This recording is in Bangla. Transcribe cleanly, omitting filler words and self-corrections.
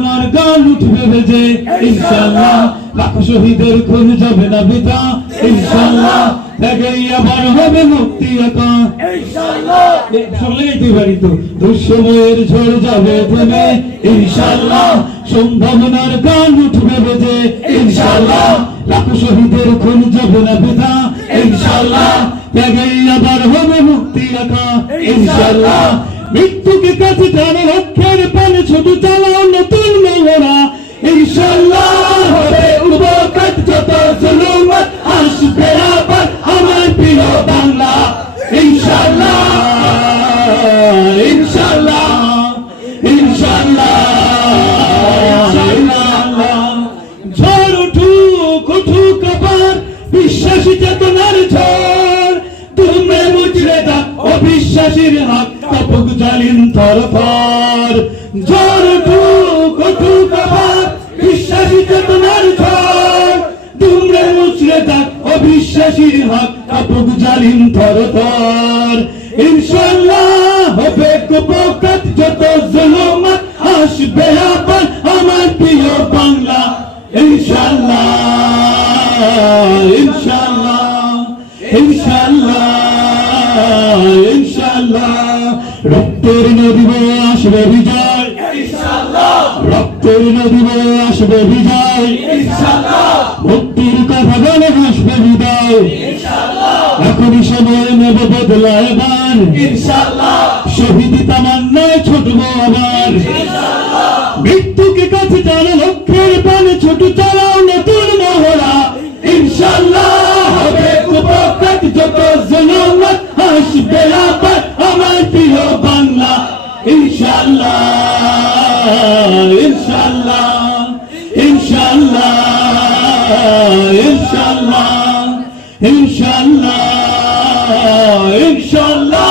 সম্ভাবনার গান উঠবে বেজে ইনশাআল্লাহ লাখো শহীদের খুন যাবে না বৃথা ইনশাআল্লাহ ত্যাগেই আবার হবে মুক্তি আঁকা ইনশাআল্লাহ সকলে গাইতে পারি তো দুঃসময়ের ঝড় যাবে থেমে ইনশাআল্লাহ সম্ভাবনার গান উঠবে বেজে ইনশাআল্লাহ লাখো শহীদের খুন যাবে না বৃথা ইনশাআল্লাহ ত্যাগেই আবার হবে মুক্তি আঁকা ইনশাআল্লাহ মৃত্যুকে কাছে টানে লক্ষ্যের পানে ছোট চালাও নতুন মহড়া ইনশাআল্লাহ হবে উপকার যত জুলুমত আসবে আবার আমার প্রিয় বাংলা ইনশাআল্লাহ ইনশাআল্লাহ ইনশাআল্লাহ ঝড় উঠুক উঠুক আবার বিশ্বাসী চেতনার ঝড় তোমরা মুচড়ে দাও অবিশ্বাসীর হাত কাপুক জালিম থরথর ঝড় উঠুক উঠুক আবার বিশ্বাসী চেতনার ঝড় তোমরা মুচড়ে দাও অবিশ্বাসীর হাত কাপুক জালিম থরথর ইনশাআল্লাহ হবে কুপকাত যত জুলুমত আসবে আবার আমার প্রিয় বাংলা ইনশাআল্লাহ ইনশাআল্লাহ ইনশাআল্লাহ ইনশাআল্লাহ রক্তের নদী বয়ে আসবে বিজয় ইনশাআল্লাহ রক্তের নদী বয়ে আসবে বিজয় ইনশাআল্লাহ মুক্তির কথা বলে আসবে বিদায় ইনশাআল্লাহ এখনই সময় নেব বদলা এবার ইনশাআল্লাহ শহীদ তামান্নায় ছুটবো আবার ইনশাআল্লাহ মৃত্যুকে কাছে টানে লক্ষ্যের পানে ছোট চালাও নতুন মহড়া ইনশাআল্লাহ হবে উপকার যত জুলুমত আসবে আবার আমার প্রিয় বাংলা ইনশাআল্লাহ ইনশাআল্লাহ ইনশাআল্লাহ ইনশাআল্লাহ ইনশাআল্লাহ ইনশাআল্লাহ